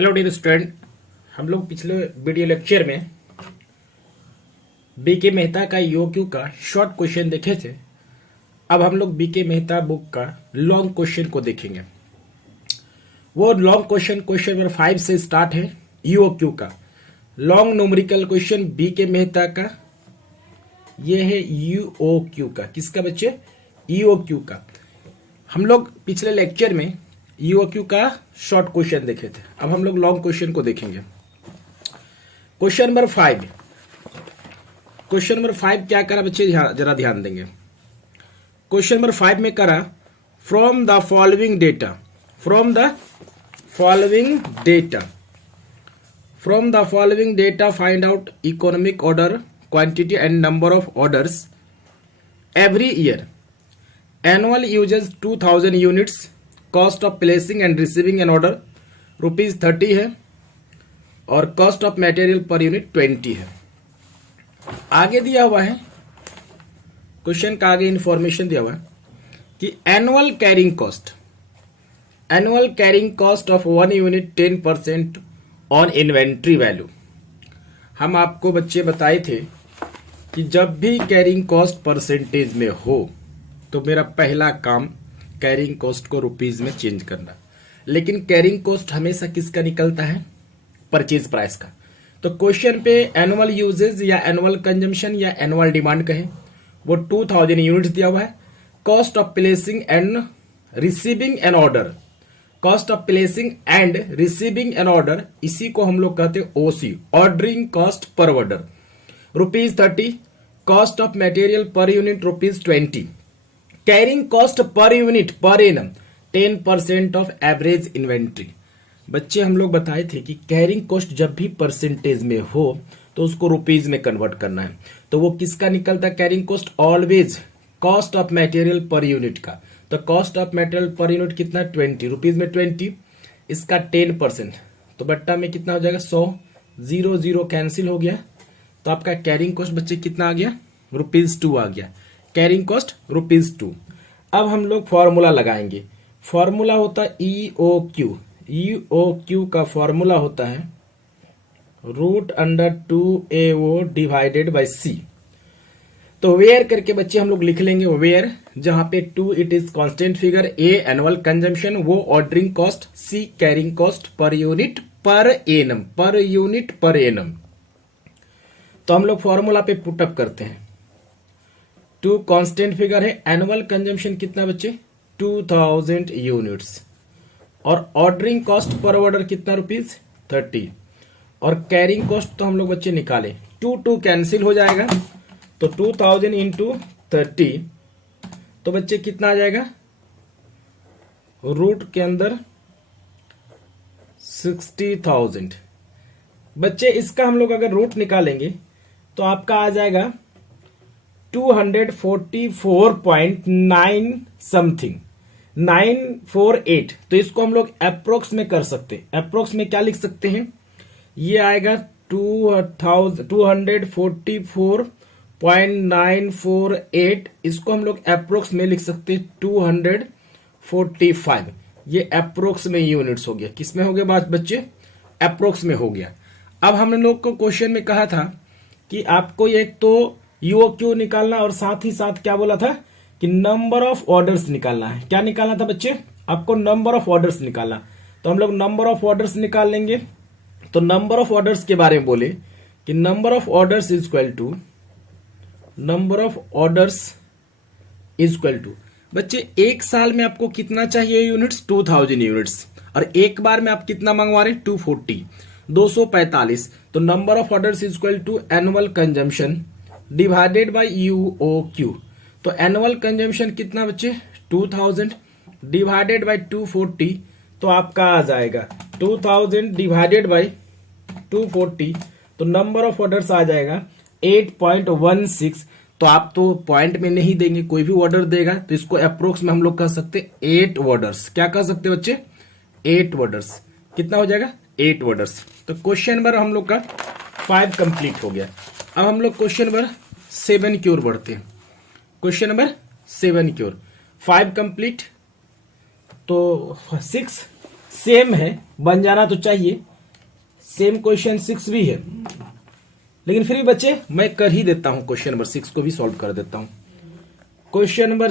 Hello dear student, हम लोग पिछले वीडियो लेक्चर में बीके मेहता का ईओक्यू का शॉर्ट क्वेश्चन देखे थे। अब हम लोग बीके मेहता बुक का लॉन्ग क्वेश्चन को देखेंगे। वो लॉन्ग क्वेश्चन नंबर 5 से स्टार्ट है। ईओक्यू का long numerical question BK Mehta का ये है ईओक्यू का। किसका बच्चे? ईओक्यू का। हम लोग पिछले लेक्चर में ईओक्यू का शॉर्ट क्वेश्चन देखे थे। अब हम लोग लॉन्ग क्वेश्चन को देखेंगे। क्वेश्चन नंबर 5 क्या करा बच्चे? जरा ध्यान देंगे। क्वेश्चन नंबर 5 में करा from the following data find out economic order quantity and number of orders every year. Annual uses 2000 units. Cost of placing and receiving an order ₹30 है और cost of material per unit 20 है। आगे दिया हुआ है question का, आगे information दिया हुआ है कि annual carrying cost of 1 unit 10% on inventory value. हम आपको बच्चे बताए थे कि जब भी कैरिंग कॉस्ट परसेंटेज में हो तो मेरा पहला काम कैरिंग कॉस्ट को रुपीज में चेंज करना। लेकिन कैरिंग कॉस्ट हमेशा किसका निकलता है? परचेज प्राइस का। तो क्वेश्चन पे एनुअल यूजेज या एनुअल कंजम्पशन या एनुअल डिमांड कहे वो 2000 यूनिट्स दिया हुआ है। Cost of placing and receiving an order, इसी को हम लोग कहते हैं OC, ordering cost per order, ₹30। Cost of material per unit ₹20। Carrying cost per unit per annum 10% of average inventory. बच्चे हम लोग बताए थे कि कैरिंग कॉस्ट जब भी परसेंटेज में हो तो उसको रुपीज में कन्वर्ट करना है। तो वो किसका निकलता है? Carrying cost always cost of material per unit का। तो cost of material per unit कितना? 20 रुपीज में 20, इसका 10%, तो बट्टा में कितना हो जाएगा? 100। 0 0 कैंसिल हो गया, तो आपका कैरिंग कॉस्ट बच्चे कितना आ गया? ₹2 आ गया। Carrying cost ₹2। अब हम लोग फॉर्मूला लगाएंगे। फॉर्मूला होता है ईओक्यू का फॉर्मूला होता है √2AO डिवाइडेड बाय C। तो वेयर करके बच्चे हम लोग लिख लेंगे। वेयर जहां पे 2 it is constant figure, A annual consumption, वो ordering cost, C carrying cost per unit per annum. तो हम लोग फॉर्मूला पे पुटअप करते हैं। 2 कांस्टेंट फिगर है, एनुअल कंजम्पशन कितना बच्चे? 2000 यूनिट्स, और ऑर्डरिंग कॉस्ट पर ऑर्डर कितना? ₹30। और कैरिंग कॉस्ट तो हम लोग बच्चे निकाले, 2 कैंसिल हो जाएगा, तो 2000 इंटू 30, तो बच्चे कितना आ जाएगा? रूट के अंदर 60,000। बच्चे इसका हम लोग अगर रूट निकालेंगे तो आपका आ जाएगा 244.9 समथिंग, 948। तो इसको हम लोग अप्रोक्स में कर सकते हैं। अप्रोक्स में क्या लिख सकते हैं? ये आएगा 244.948। इसको हम लोग अप्रोक्स में लिख सकते हैं 245। ये अप्रोक्स में यूनिट्स हो गया। किसमें हो गया बात बच्चे? अप्रोक्स में हो गया। अब हम लोग को क्वेश्चन में कहा था कि आपको एक तो ईओक्यू निकालना और साथ ही साथ क्या बोला था कि नंबर ऑफ ऑर्डर्स निकालना है। क्या निकालना था बच्चे? आपको नंबर ऑफ ऑर्डर्स निकालना। तो हम लोग नंबर ऑफ ऑर्डर्स निकाल लेंगे। तो नंबर ऑफ ऑर्डर्स के बारे में बोले कि number of orders is equal to बच्चे एक साल में आपको कितना चाहिए यूनिट्स? 2000 यूनिट्स, और एक बार में आप कितना मंगवा रहे? 240, 245। तो number of orders is equal to annual consumption divided by EOQ. तो एनुअल कंजम्पशन कितना बच्चे? 2000 डिवाइडेड बाय 240, तो आपका आ जाएगा 2000 डिवाइडेड बाय 240, तो नंबर ऑफ ऑर्डर्स आ जाएगा 8.16। तो आप तो पॉइंट में नहीं देंगे, कोई भी ऑर्डर देगा तो इसको अप्रोक्स में हम लोग कह सकते 8 ऑर्डर्स। क्या कह सकते बच्चे? 8 ऑर्डर्स। कितना हो जाएगा? 8 ऑर्डर्स। तो क्वेश्चन नंबर हम लोग का 5 कंप्लीट हो गया। अब हम लोग क्वेश्चन नंबर 7 की ओर बढ़ते हैं। क्वेश्चन नंबर 7 की ओर 5 कंप्लीट, तो 6 सेम है, बन जाना तो चाहिए, सेम क्वेश्चन 6 भी है, लेकिन फिर भी बच्चे मैं कर ही देता हूं, क्वेश्चन नंबर 6 को भी सॉल्व कर देता हूं। क्वेश्चन नंबर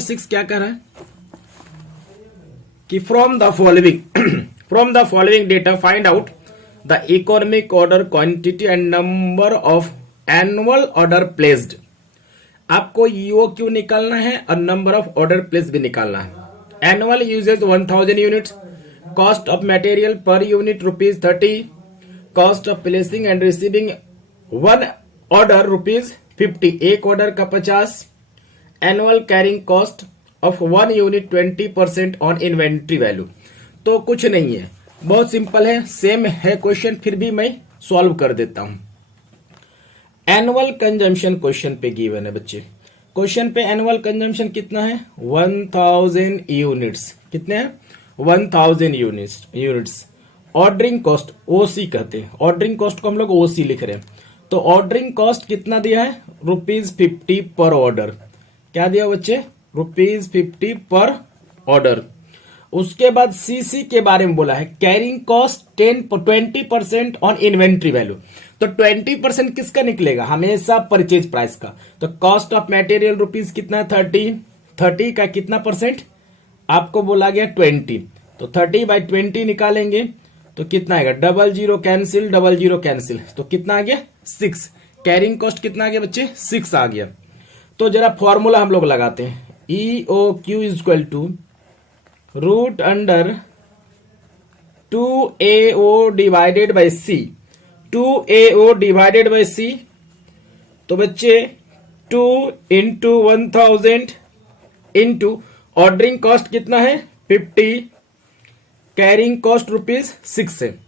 6 क्या कर रहा है कि from the following data find out the economic order quantity and number of annual order placed. आपको EOQ निकालना है और नंबर ऑफ ऑर्डर प्लेस भी निकालना है। Annual usage 1000 units, cost of material per unit ₹30, cost of placing and receiving one order ₹50, एक order का 50, annual carrying cost of 1 unit 20% on inventory value. तो कुछ नहीं है, बहुत सिंपल है, सेम है क्वेश्चन, फिर भी मैं सॉल्व कर देता हूं। एनुअल कंजम्पशन क्वेश्चन पे गिवन है बच्चे। क्वेश्चन पे एनुअल कंजम्पशन कितना है 1000 यूनिट्स। कितने हैं 1000 यूनिट्स। ऑर्डरिंग कॉस्ट OC कहते हैं, ऑर्डरिंग कॉस्ट को हम लोग OC लिख रहे हैं। तो ऑर्डरिंग कॉस्ट कितना दिया है ₹50 पर ऑर्डर। क्या दिया बच्चे ₹50 पर ऑर्डर। उसके बाद CC के बारे में बोला है, carrying cost 20% on inventory value. तो 20% किसका निकलेगा हमेशा परचेज प्राइस का। तो कॉस्ट ऑफ मटेरियल रुपीज कितना है 30 का कितना परसेंट आपको बोला गया 20। तो 30/20 निकालेंगे तो कितना आएगा 00 कैंसिल तो कितना आ गया 6। कैरिंग कॉस्ट कितना आ गया बच्चे 6 आ गया। तो जरा फॉर्मूला हम लोग लगाते हैं, EOQ equal to root under 2AO divided by C। 2AO divided by C, तो बच्चे 2 इंटू 1000 इंटू ऑर्डरिंग कॉस्ट कितना है 50, कैरिंग कॉस्ट ₹6 है।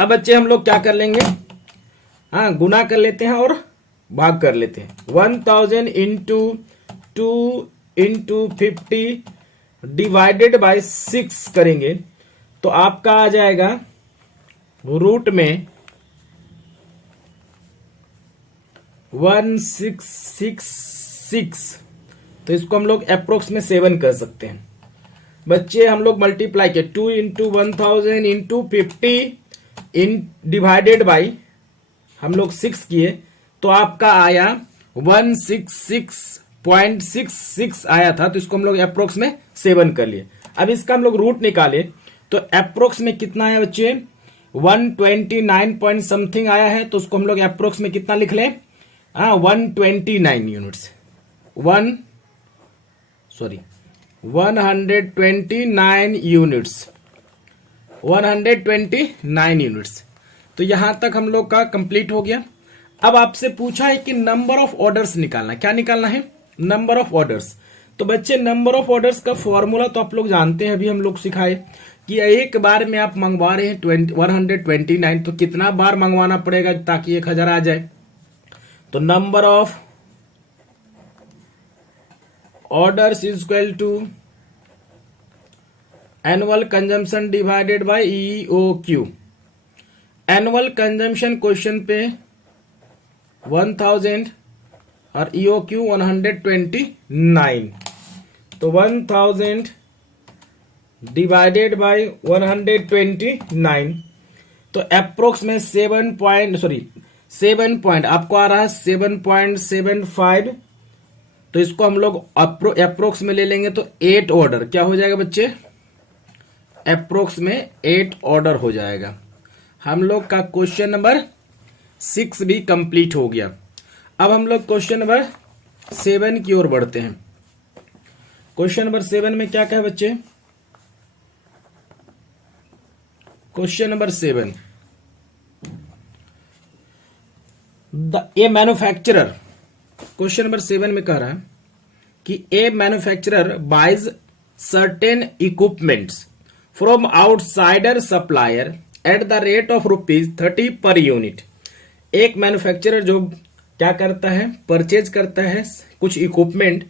अब बच्चे हम लोग क्या कर लेंगे, हाँ गुना कर लेते हैं और भाग कर लेते हैं। 1000 इंटू 2 इंटू 50 डिवाइडेड बाय 6 करेंगे तो आपका आ जाएगा रूट में 1666। तो इसको हम लोग अप्रोक्स में 7 कर सकते हैं। बच्चे हम लोग मल्टीप्लाई किए 2 into 1000 into 50 in divided by हम लोग 6 किए तो आपका आया 166.66 आया था। तो इसको हम लोग अप्रोक्स में 7 कर लिए। अब इसका हम लोग रूट निकाले तो अप्रोक्स में कितना आया बच्चे 129 पॉइंट समथिंग आया है। तो उसको हम लोग अप्रोक्स में कितना लिख लें 129 यूनिट्स 129 यूनिट्स। तो यहां तक हम लोग का कंप्लीट हो गया। अब आपसे पूछा है कि नंबर ऑफ ऑर्डर्स निकालना। क्या निकालना है नंबर ऑफ ऑर्डर्स। तो बच्चे नंबर ऑफ ऑर्डर्स का फॉर्मूला तो आप लोग जानते हैं, अभी हम लोग सिखाए कि एक बार में आप मंगवा रहे हैं 129 तो कितना बार मंगवाना पड़ेगा ताकि 1000 आ जाए। तो number of orders is equal to annual consumption divided by EOQ। Annual consumption question पे 1000 और EOQ 129। तो 1000 डिवाइडेड बाय 129 तो अप्रोक्स में 7 पॉइंट आपको आ रहा है 7.75। तो इसको हम लोग अप्रोक्स में ले लेंगे तो 8 ऑर्डर क्या हो जाएगा बच्चे अप्रोक्स में 8 ऑर्डर हो जाएगा। हम लोग का क्वेश्चन नंबर 6 भी कंप्लीट हो गया। अब हम लोग क्वेश्चन नंबर 7 की ओर बढ़ते हैं। क्वेश्चन नंबर 7 में क्या कहा बच्चे question number 7 a manufacturer. Question number 7 में कह रहा है कि a manufacturer buys certain equipments from outsider supplier at the rate of ₹30 per unit. एक मैन्युफैक्चरर जो क्या करता है परचेज करता है कुछ इक्विपमेंट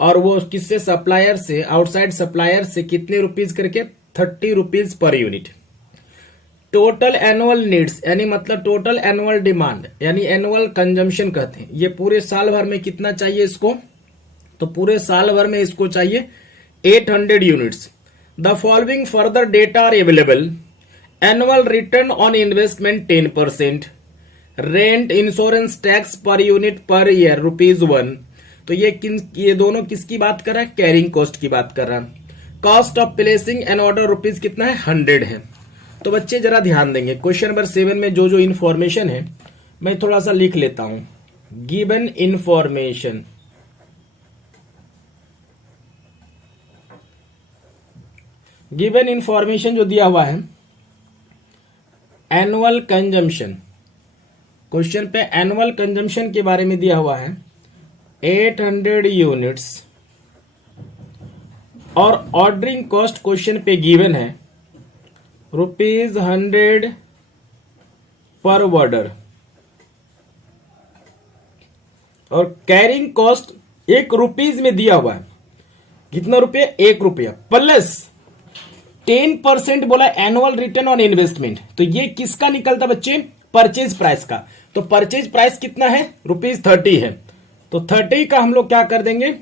और वो किससे सप्लायर से आउटसाइड सप्लायर से कितने रुपीज करके ₹30 per unit. Total annual needs यानी मतलब टोटल एनुअल डिमांड यानी एनुअल कंजम्पशन कहते हैं। ये पूरे साल भर में कितना चाहिए इसको, तो पूरे साल भर में इसको चाहिए 800 units. The following further data are available, annual return on investment 10%, rent insurance tax per unit per year ₹1। तो ये दोनों किसकी बात कर रहा है? कैरिंग कॉस्ट की बात कर रहा है। Cost of placing an order rupees कितना है? 100 है। तो बच्चे जरा ध्यान देंगे, क्वेश्चन नंबर 7 में जो जो इंफॉर्मेशन है मैं थोड़ा सा लिख लेता हूं। गिवन इंफॉर्मेशन, गिवन इंफॉर्मेशन जो दिया हुआ है, एनुअल कंजम्पशन, क्वेश्चन पे एनुअल कंजम्पशन के बारे में दिया हुआ है 800 यूनिट्स, और ऑर्डरिंग कॉस्ट क्वेश्चन पे गिवन है ₹100 पर ऑर्डर, और कैरिंग कॉस्ट ₹1 में दिया हुआ है। कितना रुपये? ₹1 प्लस 10% बोला एनुअल रिटर्न ऑन इन्वेस्टमेंट। तो ये किसका निकलता बच्चे? परचेज प्राइस का। तो परचेज प्राइस कितना है? ₹30 है। तो 30 का हम लोग क्या कर देंगे?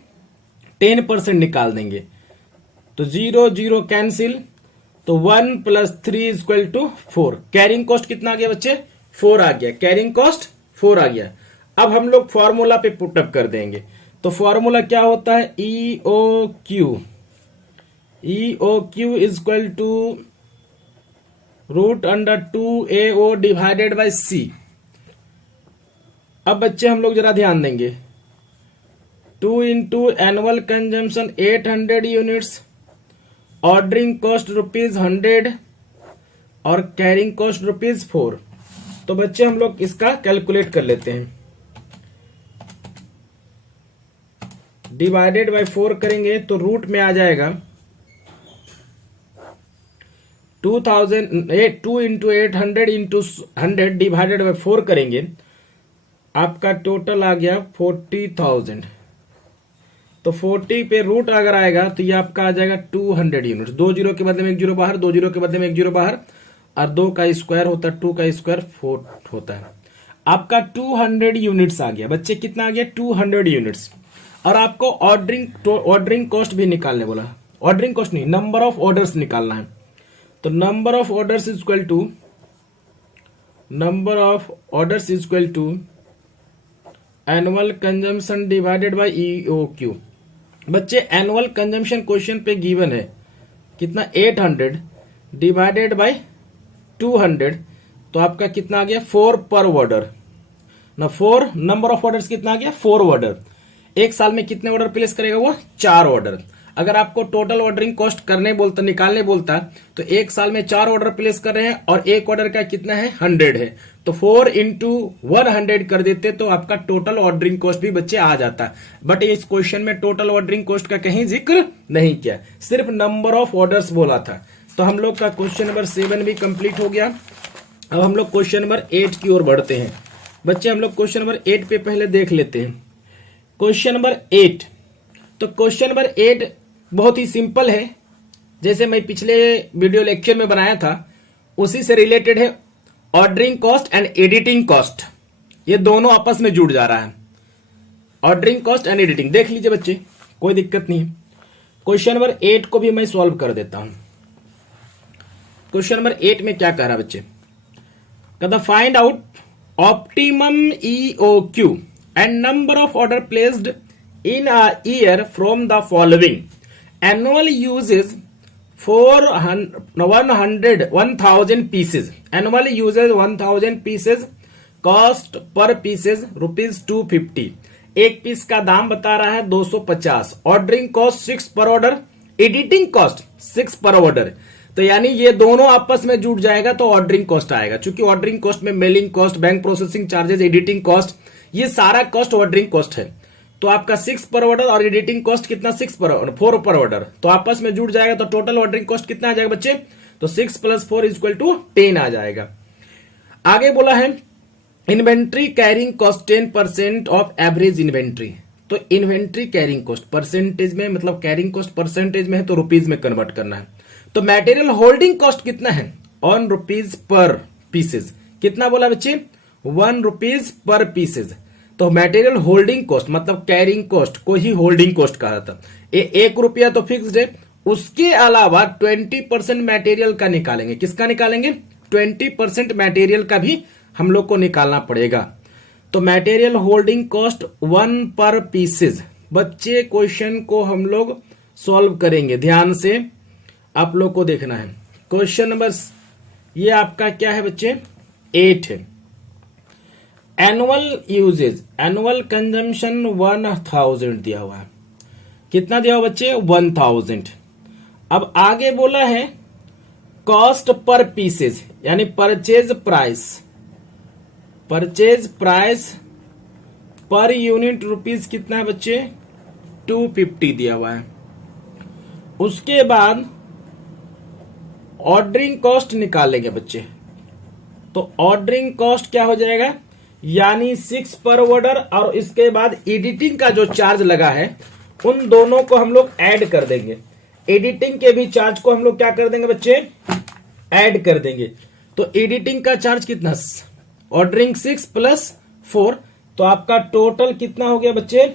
10% निकाल देंगे। तो 0 0 कैंसिल, तो 1 + 3 = 4। कैरिंग कॉस्ट कितना आ गया बच्चे? 4 आ गया। कैरिंग कॉस्ट 4 आ गया। अब हम लोग फॉर्मूला पे पुटअप कर देंगे। तो फॉर्मूला क्या होता है? EOQ, EOQ = √2AO divided by C। अब बच्चे हम लोग जरा ध्यान देंगे, 2 × annual consumption 800 units, ordering cost ₹100 और कैरिंग कॉस्ट ₹4। तो बच्चे हम लोग इसका कैलकुलेट कर लेते हैं। डिवाइडेड बाय 4 करेंगे तो रूट में आ जाएगा 2 × 800 × 100 डिवाइडेड बाय 4 करेंगे, आपका टोटल आ गया 40,000। तो 40 पे रूट अगर आएगा तो ये आपका आ जाएगा 200 यूनिट्स। 2 जीरो के बदले में 1 जीरो बाहर, 2 जीरो के बदले में 1 जीरो बाहर, और 2 का स्क्वायर होता है, 2 का स्क्वायर 4 होता है। आपका 200 यूनिट्स आ गया बच्चे। कितना आ गया? 200 यूनिट्स। और आपको ऑर्डरिंग कॉस्ट भी निकालने बोला। ऑर्डरिंग कॉस्ट नहीं, नंबर ऑफ ऑर्डर्स निकालना है। तो number of orders equal to annual consumption divided by EOQ। बच्चे एनुअल कंजम्पशन क्वेश्चन पे गिवन है कितना? 800 डिवाइडेड बाय 200। तो आपका कितना आ गया? 4 पर ऑर्डर ना। 4 नंबर ऑफ ऑर्डर्स कितना आ गया? 4 ऑर्डर। एक साल में कितने ऑर्डर प्लेस करेगा वो? 4 ऑर्डर। अगर आपको टोटल ऑर्डरिंग कॉस्ट करने बोलता, निकालने बोलता, तो एक साल में 4 ऑर्डर प्लेस कर रहे हैं और एक ऑर्डर का कितना है? 100 है। तो 4 × 100 कर देते तो आपका टोटल ऑर्डरिंग कॉस्ट भी बच्चे आ जाता। बट इस क्वेश्चन में टोटल ऑर्डरिंग कॉस्ट का कहीं जिक्र नहीं किया, सिर्फ नंबर ऑफ ऑर्डर्स बोला था। तो हम लोग का क्वेश्चन नंबर 7 भी कंप्लीट हो गया। अब हम लोग क्वेश्चन नंबर 8 की ओर बढ़ते हैं। बच्चे हम लोग क्वेश्चन नंबर 8 पे पहले देख लेते हैं। क्वेश्चन नंबर 8, तो क्वेश्चन नंबर 8 बहुत ही सिंपल है, जैसे मैं पिछले वीडियो लेक्चर में बनाया था उसी से रिलेटेड है। Ordering cost and editing cost, ये दोनों आपस में जुड़ जा रहा है। ऑर्डरिंग कॉस्ट एंड एडिटिंग देख लीजिए बच्चे, कोई दिक्कत नहीं है। क्वेश्चन नंबर 8 को भी मैं सॉल्व कर देता हूं। क्वेश्चन नंबर 8 में क्या कह रहा है बच्चे? कहता find out optimum EOQ and number of order placed in a year from the following. Annual uses 1,000 pieces. Annual uses 1,000 pieces. Cost per pieces ₹250. एक पीस का दाम बता रहा है 250। ऑर्डरिंग कॉस्ट 6 पर ऑर्डर, एडिटिंग कॉस्ट 6 पर ऑर्डर। तो यानी ये दोनों आपस में जुड़ जाएगा तो ऑर्डरिंग कॉस्ट आएगा। चूंकि ऑर्डरिंग कॉस्ट में mailing cost, bank processing charges, editing cost, ये सारा कॉस्ट ऑर्डरिंग कॉस्ट है। तो आपका 6 पर ऑर्डर और एडिटिंग कॉस्ट कितना? 4 पर ऑर्डर। तो आपस में जुड़ जाएगा तो टोटल ऑर्डरिंग कॉस्ट कितना आ जाएगा बच्चे? तो 6 + 4 = 10 आ जाएगा। आगे बोला है inventory carrying cost 10% of average inventory. तो इन्वेंट्री कैरिंग कॉस्ट परसेंटेज में, मतलब कैरिंग कॉस्ट परसेंटेज में है तो रुपीज में कन्वर्ट करना है। तो मटेरियल होल्डिंग कॉस्ट कितना है? ₹1 पर पीसेज। कितना बोला बच्चे? ₹1 पर पीसेज। तो मटेरियल होल्डिंग कॉस्ट मतलब कैरिंग कॉस्ट को ही होल्डिंग कॉस्ट कहा था। ₹1 तो फिक्स्ड है उसके अलावा 20% मटेरियल का निकालेंगे। किसका निकालेंगे? 20% मटेरियल का भी हम लोग को निकालना पड़ेगा। तो मटेरियल होल्डिंग कॉस्ट 1 पर पीसेज। बच्चे क्वेश्चन को हम लोग सॉल्व करेंगे, ध्यान से आप लोग को देखना है। क्वेश्चन नंबर ये आपका क्या है बच्चे? 8 है। एनुअल यूजेज, एनुअल कंजम्पशन 1000 दिया हुआ है। कितना दिया हुआ बच्चे? 1000। अब आगे बोला है कॉस्ट पर पीसेज, यानी purchase price. Purchase price per unit rupees कितना है बच्चे? 250 दिया हुआ है। उसके बाद ऑर्डरिंग कॉस्ट निकालेंगे बच्चे। तो ऑर्डरिंग कॉस्ट क्या हो जाएगा? यानी 6 पर ऑर्डर और इसके बाद एडिटिंग का जो चार्ज लगा है उन दोनों को हम लोग ऐड कर देंगे। एडिटिंग के भी चार्ज को हम लोग क्या कर देंगे बच्चे? ऐड कर देंगे। तो एडिटिंग का चार्ज कितना? ऑर्डरिंग 6 प्लस 4, तो आपका टोटल कितना हो गया बच्चे?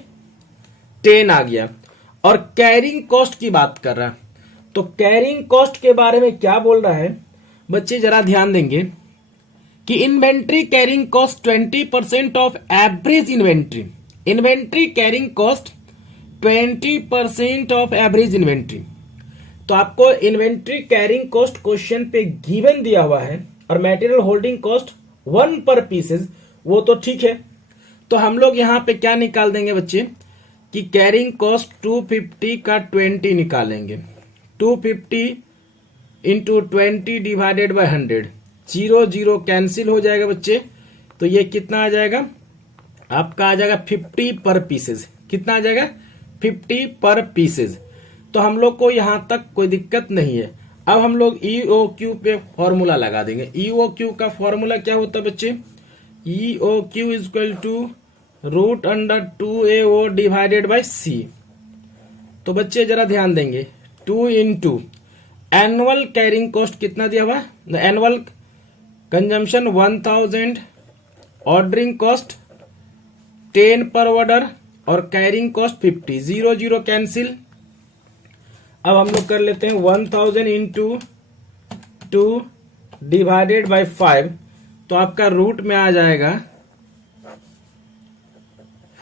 10 आ गया। और कैरिंग कॉस्ट की बात कर रहा है, तो कैरिंग कॉस्ट के बारे में क्या बोल रहा है बच्चे? जरा ध्यान देंगे कि inventory carrying cost 20% of average inventory. Inventory carrying cost 20% of average inventory. तो आपको इन्वेंट्री कैरिंग कॉस्ट क्वेश्चन पे गिवन दिया हुआ है और मटेरियल होल्डिंग कॉस्ट 1 पर पीसेज, वो तो ठीक है। तो हम लोग यहां पे क्या निकाल देंगे बच्चे कि कैरिंग कॉस्ट 250 का 20 निकालेंगे। 250 इंटू 20 डिवाइडेड बाय 100, 0 0 कैंसिल हो जाएगा बच्चे। तो ये कितना आ जाएगा? आपका आ जाएगा 50 पर पीसेज। कितना आ जाएगा? 50 पर पीसेज। तो हम लोग को यहां तक कोई दिक्कत नहीं है। अब हम लोग EOQ पे फॉर्मूला लगा देंगे। EOQ का फॉर्मूला क्या होता है बच्चे? EOQ is equal to √2AO divided by C। तो बच्चे जरा ध्यान देंगे, 2 इंटू एनुअल कैरिंग कॉस्ट कितना दिया हुआ? एनुअल कंजम्पशन 1000, ऑर्डरिंग कॉस्ट 10 पर ऑर्डर और कैरिंग कॉस्ट 50, 0 0 कैंसिल। अब हम लोग कर लेते हैं 1000 इंटू 2 डिवाइडेड बाय 5, तो आपका रूट में आ जाएगा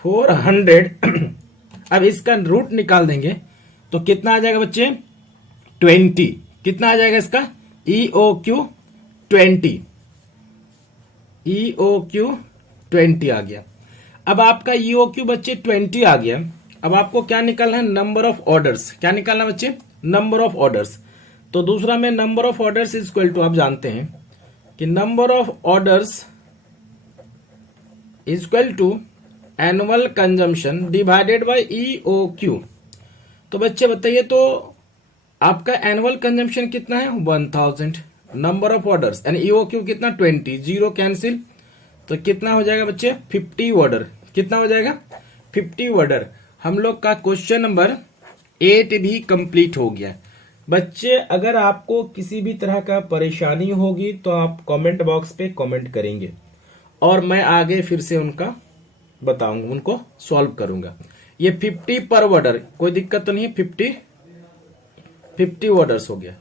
400। अब इसका रूट निकाल देंगे तो कितना आ जाएगा बच्चे? 20। कितना आ जाएगा इसका? EOQ 20। EOQ 20 आ गया। अब आपका EOQ बच्चे 20 आ गया। अब आपको क्या निकालना है? Number of orders. क्या निकालना बच्चे? Number of orders. तो दूसरा में number of orders is equal to, आप जानते हैं कि number of orders is equal to annual consumption divided by EOQ। तो बच्चे बताइए, तो आपका एनुअल कंजम्पशन कितना है? 1000। नंबर ऑफ ऑर्डर्स यानी EOQ कितना? 20, 0 कैंसिल। तो कितना हो जाएगा बच्चे? 50 ऑर्डर। कितना हो जाएगा? 50 ऑर्डर। हम लोग का क्वेश्चन नंबर 8 भी कंप्लीट हो गया। बच्चे अगर आपको किसी भी तरह का परेशानी होगी तो आप कमेंट बॉक्स पे कमेंट करेंगे और मैं आगे फिर से उनका बताऊंगा, उनको सॉल्व करूंगा। ये 50 पर ऑर्डर, कोई दिक्कत तो नहीं है। 50 ऑर्डर्स हो गया।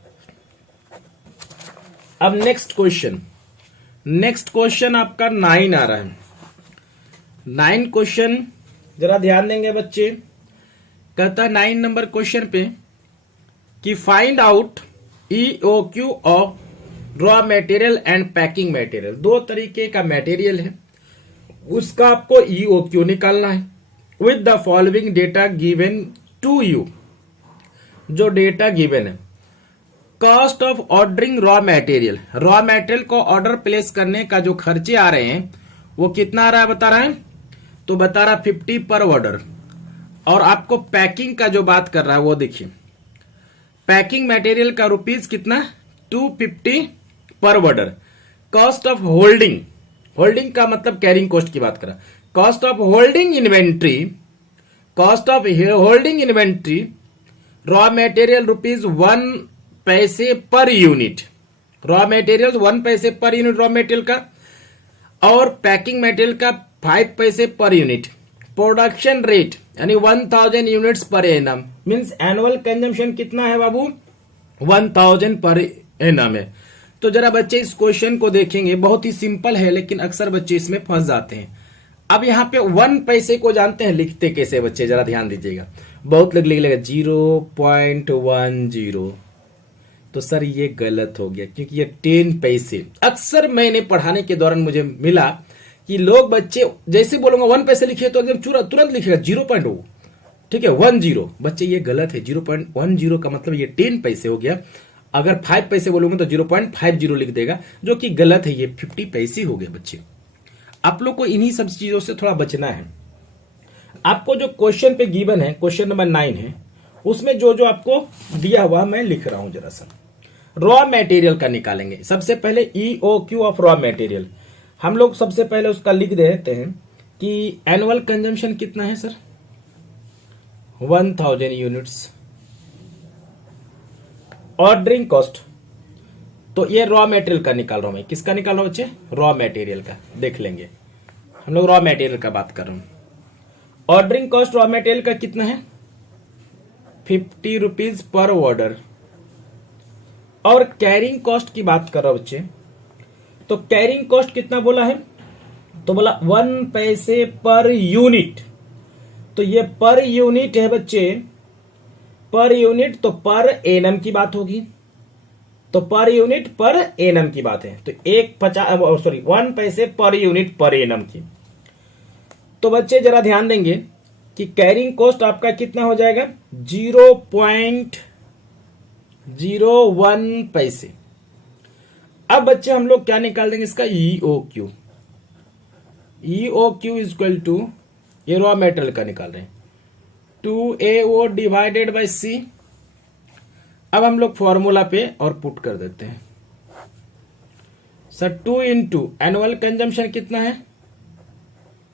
अब नेक्स्ट क्वेश्चन आपका 9 आ रहा है। 9 क्वेश्चन जरा ध्यान देंगे बच्चे। कहता है 9 नंबर क्वेश्चन पे कि find out EOQ of raw material and packing material. 2 तरीके का मटेरियल है, उसका आपको EOQ निकालना है with the following data given to you. जो डेटा गिवन है, cost of ordering raw material. Raw material को ऑर्डर प्लेस करने का जो खर्चे आ रहे हैं वो कितना आ रहा है बता रहा है? तो बता रहा 50 पर ऑर्डर। और आपको पैकिंग का जो बात कर रहा है वो देखिए, पैकिंग मटेरियल का रुपीज कितना? 250 पर order. Cost of holding, holding का मतलब कैरिंग कॉस्ट की बात कर रहा है। Cost of holding inventory, cost of holding inventory raw material rupees 1 पैसे पर यूनिट। रॉ मटेरियल 1 पैसे पर यूनिट रॉ मटेरियल का, और पैकिंग मटेरियल का 5 पैसे पर यूनिट। प्रोडक्शन रेट यानी 1000 units per annum. Means annual consumption कितना है बाबू, 1000 per annum है। तो जरा बच्चे इस क्वेश्चन को देखेंगे, बहुत ही सिंपल है लेकिन अक्सर बच्चे इसमें फंस जाते हैं। अब यहाँ पे 1 पैसे को जानते हैं लिखते कैसे बच्चे, जरा ध्यान दीजिएगा। बहुत लोग लिख लेगा 0.10, तो सर ये गलत हो गया क्योंकि ये 10 पैसे। अक्सर मैंने पढ़ाने के दौरान मुझे मिला कि लोग बच्चे जैसे बोलूंगा 1 पैसे लिखिए तो एकदम तुरंत लिखेगा 0.0, ठीक है 10। बच्चे ये गलत है, 0.10 का मतलब ये 10 पैसे हो गया। अगर 5 पैसे बोलूंगा तो 0.50 लिख देगा, जो कि गलत है, ये 50 पैसे हो गए बच्चे। आप लोग को इन्हीं सब चीजों से थोड़ा बचना है। आपको जो क्वेश्चन पे गिवन है, क्वेश्चन नंबर 9 है, उसमें जो जो आपको दिया हुआ मैं लिख रहा हूं जरा सा। रॉ मटेरियल का निकालेंगे। सबसे पहले EOQ ऑफ रॉ मटेरियल हम लोग सबसे पहले उसका लिख देते हैं कि एनुअल कंजम्पशन कितना है सर, 1000 यूनिट्स। ऑर्डरिंग कॉस्ट, तो ये रॉ मटेरियल का निकाल रहा हूं मैं। किसका निकाल रहा हूं बच्चे, रॉ मटेरियल का। देख लेंगे, हम लोग रॉ मटेरियल का बात कर रहे हैं। ऑर्डरिंग कॉस्ट रॉ मटेरियल का कितना है, 50 रुपीज पर ऑर्डर। और कैरिंग कॉस्ट की बात कर रहा हूं बच्चे, तो कैरिंग कॉस्ट कितना बोला है, तो बोला 1 पैसे पर यूनिट। तो ये पर यूनिट है बच्चे, पर यूनिट, तो पर एनम की बात होगी, तो पर यूनिट पर एनम की बात है। तो 1 पैसे पर यूनिट पर एनम की। तो बच्चे जरा ध्यान देंगे कि कैरिंग कॉस्ट आपका कितना हो जाएगा, 0.01 पैसे। अब बच्चे हम लोग क्या निकाल देंगे इसका, EOQ। EOQ इक्वल टू, ये रॉ मेटेरियल का निकाल रहे हैं, 2AO डिवाइडेड बाई C। अब हम लोग फॉर्मूला पे और पुट कर देते हैं सर। 2 इंटू एनुअल कंजम्पशन कितना है,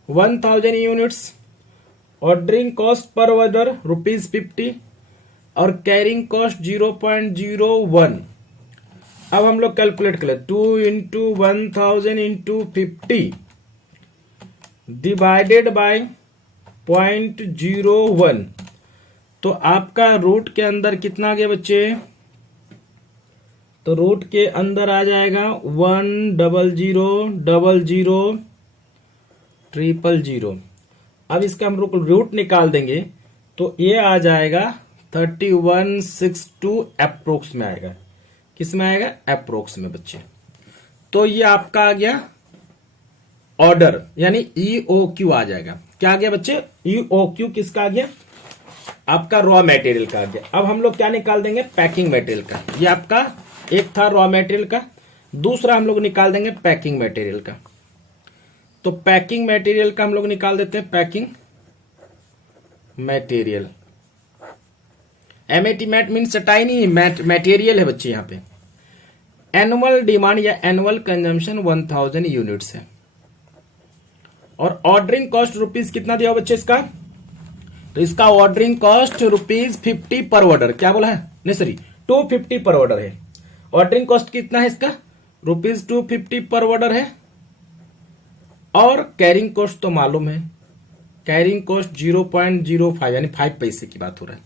1000 units. Ordering cost per order ₹50 और कैरिंग कॉस्ट 0.01। अब हम लोग कैलकुलेट कर ले, 2 इंटू 1000 इंटू 50 डिवाइडेड बाय 0.01। तो आपका रूट के अंदर कितना आ गया बच्चे, तो रूट के अंदर आ जाएगा 100000000। अब इसका हम लोग रूट निकाल देंगे तो ये आ जाएगा 3162 अप्रोक्स में आएगा। किस में आएगा, अप्रोक्स में बच्चे। तो ये आपका आ गया ऑर्डर, यानी EOQ आ जाएगा। क्या आ गया बच्चे, EOQ किसका आ गया, आपका रॉ मटेरियल का आ गया। अब हम लोग क्या निकाल देंगे, पैकिंग मटेरियल का। ये आपका एक था रॉ मटेरियल का, दूसरा हम लोग निकाल देंगे पैकिंग मटेरियल का। तो पैकिंग मटेरियल का हम लोग निकाल देते हैं, packing material. MAT mat mean चटाई नहीं, मटेरियल है बच्चे यहाँ पे। एनुअल डिमांड या एनुअल कंजम्पशन 1000 यूनिट्स है। और ऑर्डरिंग कॉस्ट रुपीज कितना दिया बच्चे इसका, तो इसका ऑर्डरिंग कॉस्ट ₹50 पर ऑर्डर। क्या बोला है, नहीं सॉरी 250 पर ऑर्डर है। ऑर्डरिंग कॉस्ट कितना है इसका, ₹250 पर ऑर्डर है। और कैरिंग कॉस्ट तो मालूम है, कैरिंग कॉस्ट 0.05 यानी 5 पैसे की बात हो रहा है।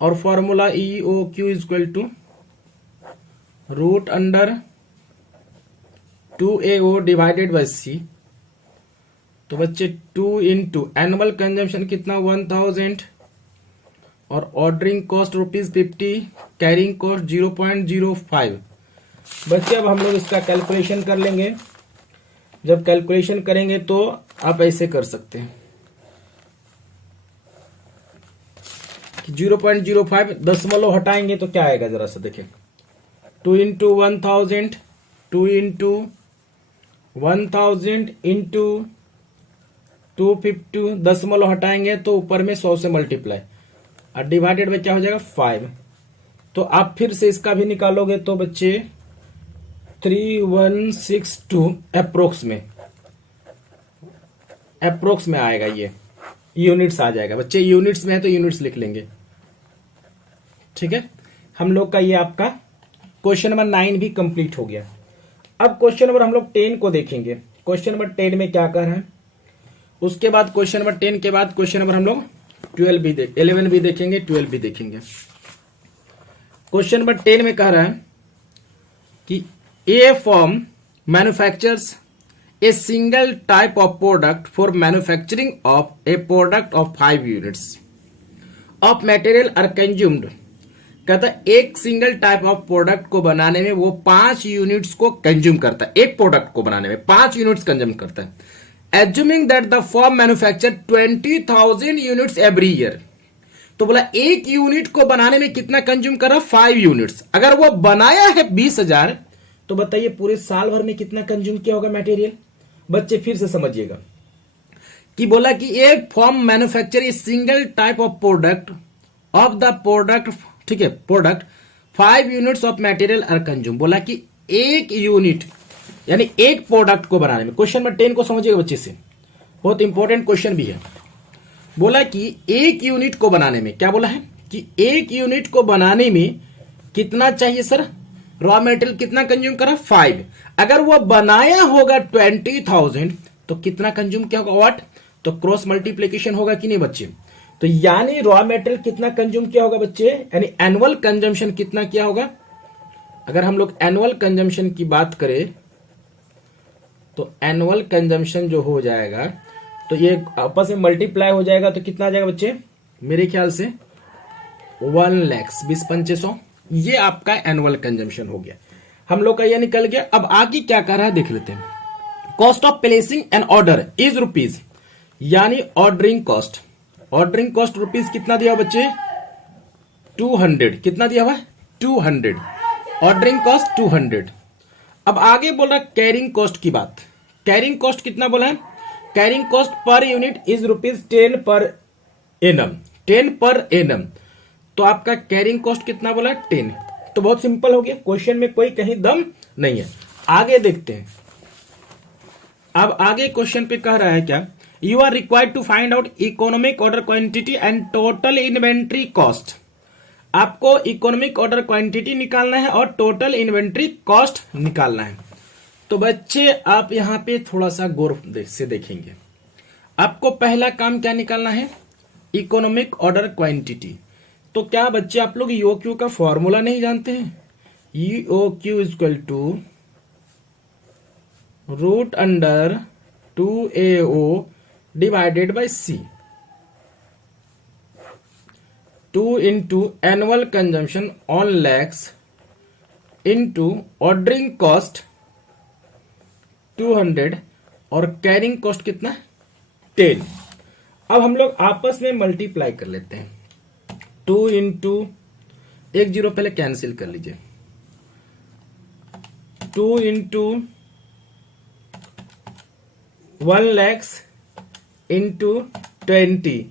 और formula EOQ equal to root under 2AO divided by C। तो बच्चे 2 इंटू एनुअल कंजम्पशन कितना 1000 और ऑर्डरिंग कॉस्ट ₹50, कैरिंग कॉस्ट 0.05। बच्चे अब हम लोग इसका कैलकुलेशन कर लेंगे। जब कैलकुलेशन करेंगे तो आप ऐसे कर सकते हैं कि 0.05 दशमलव हटाएंगे तो क्या आएगा, जरा सा देखें। 2 इंटू 1000, 2 इंटू 1000 इंटू 250, दशमलव हटाएंगे तो ऊपर में 100 से मल्टीप्लाई और डिवाइडेड में क्या हो जाएगा 5। तो आप फिर से इसका भी निकालोगे तो बच्चे 3162 अप्रोक्स में आएगा। ये यूनिट्स आ जाएगा बच्चे, यूनिट्स में है तो यूनिट्स लिख लेंगे, ठीक है। हम लोग का ये आपका क्वेश्चन नंबर 9 भी कंप्लीट हो गया। अब क्वेश्चन नंबर हम लोग 10 को देखेंगे। क्वेश्चन नंबर 10 में क्या कर रहे हैं, उसके बाद क्वेश्चन नंबर 10 के बाद क्वेश्चन नंबर हम लोग 12 भी 11 भी देखेंगे, 12 भी देखेंगे। क्वेश्चन नंबर 10 में कह रहा है कि a firm manufactures a single type of product for manufacturing of a product of 5 units of material are consumed. कहता है एक सिंगल टाइप ऑफ प्रोडक्ट को बनाने में वो 5 यूनिट्स को कंज्यूम करता है, एक प्रोडक्ट को बनाने में 5 यूनिट्स कंज्यूम करता है। Assuming that the firm manufacture 20,000 units every year. तो बोला एक यूनिट को बनाने में कितना कंज्यूम कर रहा है, 5 यूनिट्स। अगर वो बनाया है 20,000 तो बताइए पूरे साल भर में कितना कंज्यूम किया होगा मटेरियल। बच्चे फिर से समझिएगा कि बोला कि a firm manufacture a single type of product of the product, ठीक है, product 5 units of material are consume. बोला कि एक यूनिट यानी एक प्रोडक्ट को बनाने में, क्वेश्चन नंबर 10 को समझिएगा बच्चे से, बहुत इंपॉर्टेंट क्वेश्चन भी है। बोला कि एक यूनिट को बनाने में, क्या बोला है कि एक यूनिट को बनाने में कितना चाहिए सर, रॉ मटेरियल कितना कंज्यूम करा 5। अगर वो बनाया होगा 20,000 तो कितना कंज्यूम किया होगा, व्हाट, तो क्रॉस मल्टीप्लीकेशन होगा कि नहीं बच्चे। तो यानी रॉ मटेरियल कितना कंज्यूम किया होगा बच्चे, यानी एनुअल कंजम्पशन कितना किया होगा। अगर हम लोग एनुअल कंजम्पशन की बात करें तो एनुअल कंजम्पशन जो हो जाएगा तो ये आपस में मल्टीप्लाई हो जाएगा तो कितना आ जाएगा बच्चे, मेरे ख्याल से 1 लाख 20,500। ये आपका एनुअल कंजम्पशन हो गया, हम लोग का ये निकल गया। अब आगे क्या कर रहा है देख लेते हैं। Cost of placing an order is rupees, यानी ordering cost, ordering cost rupees कितना दिया बच्चे 200, कितना दिया हुआ 200, ऑर्डरिंग कॉस्ट 200। अब आगे बोल रहा कैरिंग कॉस्ट की बात। कैरिंग कॉस्ट कितना बोला है, carrying cost per unit is rupees 10 पर एनम, 10 पर एनम। तो आपका कैरिंग कॉस्ट कितना बोला 10। तो बहुत सिंपल हो गया, क्वेश्चन में कोई कहीं दम नहीं है। आगे देखते हैं। अब आगे क्वेश्चन पे कह रहा है क्या, you are required to find out economic order quantity and total inventory cost. आपको इकोनॉमिक ऑर्डर क्वांटिटी निकालना है और टोटल इन्वेंट्री कॉस्ट निकालना है। तो बच्चे आप यहां पे थोड़ा सा गौर से देखेंगे। आपको पहला काम क्या निकालना है, इकोनॉमिक ऑर्डर क्वांटिटी। तो क्या बच्चे आप लोग ईओक्यू का फॉर्मूला नहीं जानते हैं, EOQ equal to root under 2AO divided by C, 2 into annual consumption on lakhs into ordering cost 200 और कैरिंग कॉस्ट कितना 10। अब हम लोग आपस में मल्टीप्लाई कर लेते हैं। 2 इंटू 1 0 पहले कैंसिल कर लीजिए, 2 इंटू 1 लाख इंटू 20।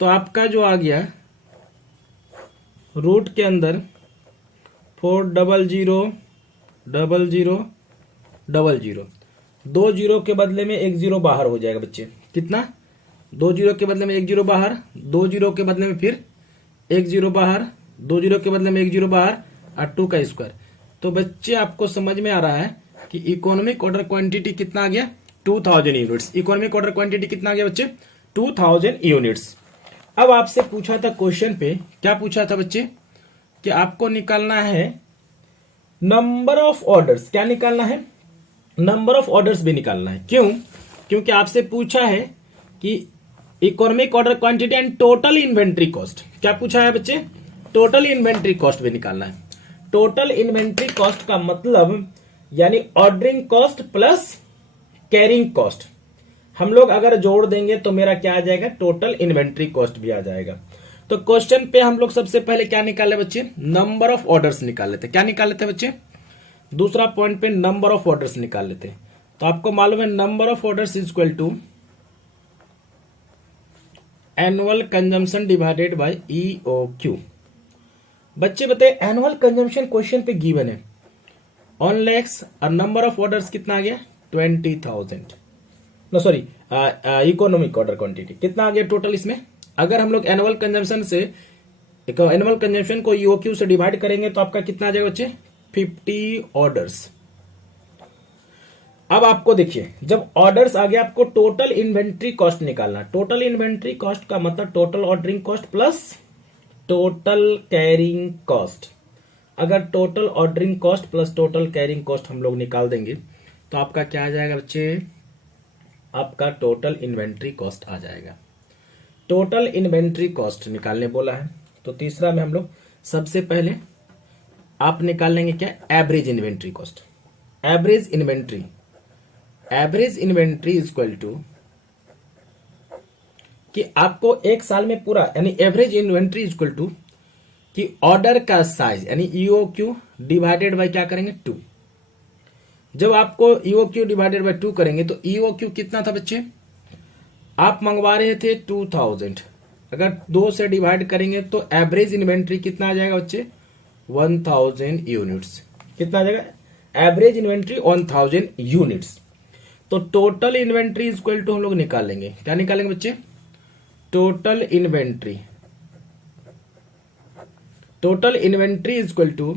तो आपका जो आ गया रूट के अंदर 4000000, 2 जीरो के बदले में 1 0 बाहर हो जाएगा बच्चे, कितना 2 जीरो के बदले में 1 0 बाहर, 2 जीरो के बदले में फिर 1 0 बाहर, 2 जीरो के बदले में 1 0 बाहर और 2 का स्क्वायर। तो बच्चे आपको समझ में आ रहा है कि इकोनॉमिक ऑर्डर क्वांटिटी कितना आ गया 2000 यूनिट्स। इकोनॉमिक ऑर्डर क्वांटिटी कितना आ गया बच्चे 2000 यूनिट्स। अब आपसे पूछा था क्वेश्चन पे, क्या पूछा था बच्चे कि आपको निकालना है नंबर ऑफ ऑर्डर्स। क्या निकालना है, नंबर ऑफ ऑर्डर्स भी निकालना है। क्यों, क्योंकि आपसे पूछा है कि economic order quantity and total inventory cost. क्या पूछा है बच्चे, टोटल इन्वेंट्री कॉस्ट भी निकालना है। टोटल इन्वेंट्री कॉस्ट का मतलब यानी ordering cost plus carrying cost हम लोग अगर जोड़ देंगे तो मेरा क्या आ जाएगा, टोटल इन्वेंट्री कॉस्ट भी आ जाएगा। तो क्वेश्चन पे हम लोग सबसे पहले क्या निकाले बच्चे, नंबर ऑफ ऑर्डर्स निकाल लेते। क्या निकाल लेते बच्चे, दूसरा पॉइंट पे नंबर ऑफ ऑर्डर्स निकाल लेते। तो आपको मालूम है number of orders is equal to annual consumption divided by EOQ. बच्चे बताए एनुअल कंजम्पशन क्वेश्चन पे गिवन है ऑन लैक्स और नंबर ऑफ ऑर्डर्स कितना आ गया 20,000, no sorry economic order quantity कितना आ गया टोटल इसमें। अगर हम लोग एनुअल कंजम्पशन से एनुअल कंजम्पशन को ईओक्यू से डिवाइड करेंगे तो आपका कितना आ जाएगा बच्चे 50 ऑर्डर्स। अब आपको देखिए, जब ऑर्डर्स आ गया आपको टोटल इन्वेंट्री कॉस्ट निकालना। टोटल इन्वेंट्री कॉस्ट का मतलब total ordering cost plus total carrying cost. अगर total ordering cost plus total carrying cost हम लोग निकाल देंगे तो आपका क्या आ जाएगा बच्चे, आपका टोटल इन्वेंट्री कॉस्ट आ जाएगा। टोटल इन्वेंट्री कॉस्ट निकालने बोला है तो तीसरा में हम लोग सबसे पहले आप निकाल लेंगे क्या, average inventory cost. Average inventory is equal to कि आपको एक साल में पूरा, यानी average inventory is equal to कि ऑर्डर का साइज यानी ईओक्यू डिवाइडेड बाय क्या करेंगे 2। जब आपको ईओक्यू डिवाइडेड बाय 2 करेंगे तो ईओक्यू कितना था बच्चे, आप मंगवा रहे थे 2000, अगर 2 से डिवाइड करेंगे तो एवरेज इन्वेंट्री कितना आ जाएगा बच्चे, 1000 यूनिट्स। कितना आ जाएगा, एवरेज इन्वेंट्री 1000 यूनिट्स। तो total inventory is equal to हम लोग निकाल लेंगे, क्या निकालेंगे बच्चे, total inventory is equal to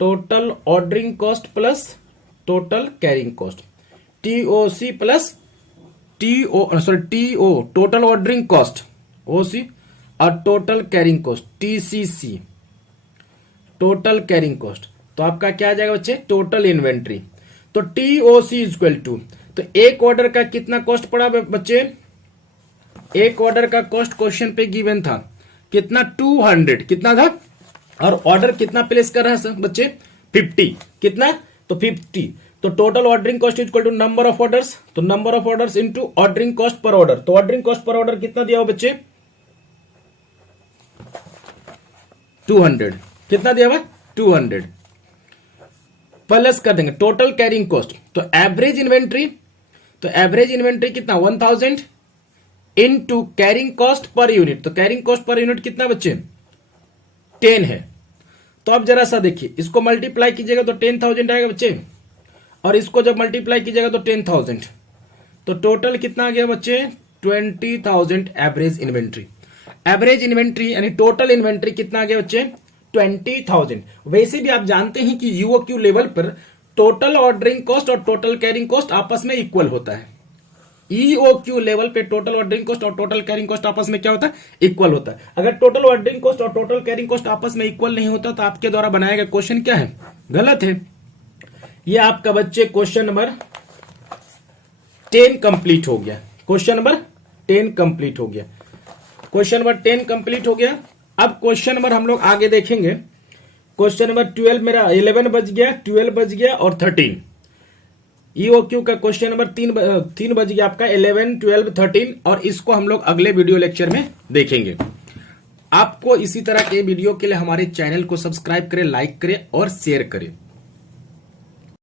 total ordering cost plus total carrying cost, TOC plus TO total ordering cost OC और total carrying cost TCC, total carrying cost. तो आपका क्या आ जाएगा बच्चे, टोटल इन्वेंट्री। तो टीओसी इज इक्वल टू, तो एक ऑर्डर का कितना कॉस्ट पड़ा बच्चे, एक ऑर्डर का कॉस्ट क्वेश्चन पे गिवन था कितना, 200 कितना था, और ऑर्डर कितना प्लेस कर रहा है बच्चे, 50 कितना, तो 50। तो total ordering cost is equal to number of orders, तो number of orders into ordering cost per order. तो ऑर्डरिंग कॉस्ट पर ऑर्डर कितना दिया हो बच्चे, 200, कितना दिया हुआ 200, प्लस कर देंगे टोटल कैरिंग कॉस्ट। तो एवरेज इन्वेंट्री कितना 1000 into carrying cost per unit. तो कैरिंग कॉस्ट पर यूनिट कितना बच्चे 10 है। तो अब जरा सा देखिए, इसको मल्टीप्लाई कीजिएगा तो 10,000 आएगा बच्चे, और इसको जब मल्टीप्लाई कीजिएगा तो 10,000, तो टोटल कितना आ गया बच्चे 20,000 एवरेज इन्वेंट्री यानी टोटल इन्वेंट्री कितना आ गया बच्चे 20,000। वैसे भी आप जानते हैं कि यूओक्यू लेवल पर टोटल ऑर्डरिंग कॉस्ट और टोटल कैरिंग कॉस्ट आपस में इक्वल होता है। ईओक्यू लेवल पे टोटल ऑर्डरिंग कॉस्ट और टोटल कैरिंग कॉस्ट आपस में क्या होता है, इक्वल होता है। अगर टोटल ऑर्डरिंग कॉस्ट और टोटल कैरिंग कॉस्ट आपस में इक्वल नहीं होता तो आपके द्वारा बनाया गया क्वेश्चन क्या है, गलत है। ये आपका बच्चे क्वेश्चन नंबर 10 कंप्लीट हो गया। क्वेश्चन नंबर 10 कंप्लीट हो गया। क्वेश्चन नंबर 10 कंप्लीट हो गया। अब क्वेश्चन नंबर हम लोग आगे देखेंगे। क्वेश्चन नंबर 12 मेरा 11 बज गया, 12 बज गया और 13। ईओक्यू का क्वेश्चन नंबर 3 बज गया आपका, 11, 12, 13, और इसको हम लोग अगले वीडियो लेक्चर में देखेंगे। आपको इसी तरह के वीडियो के लिए हमारे चैनल को सब्सक्राइब करें, लाइक करें और शेयर करें।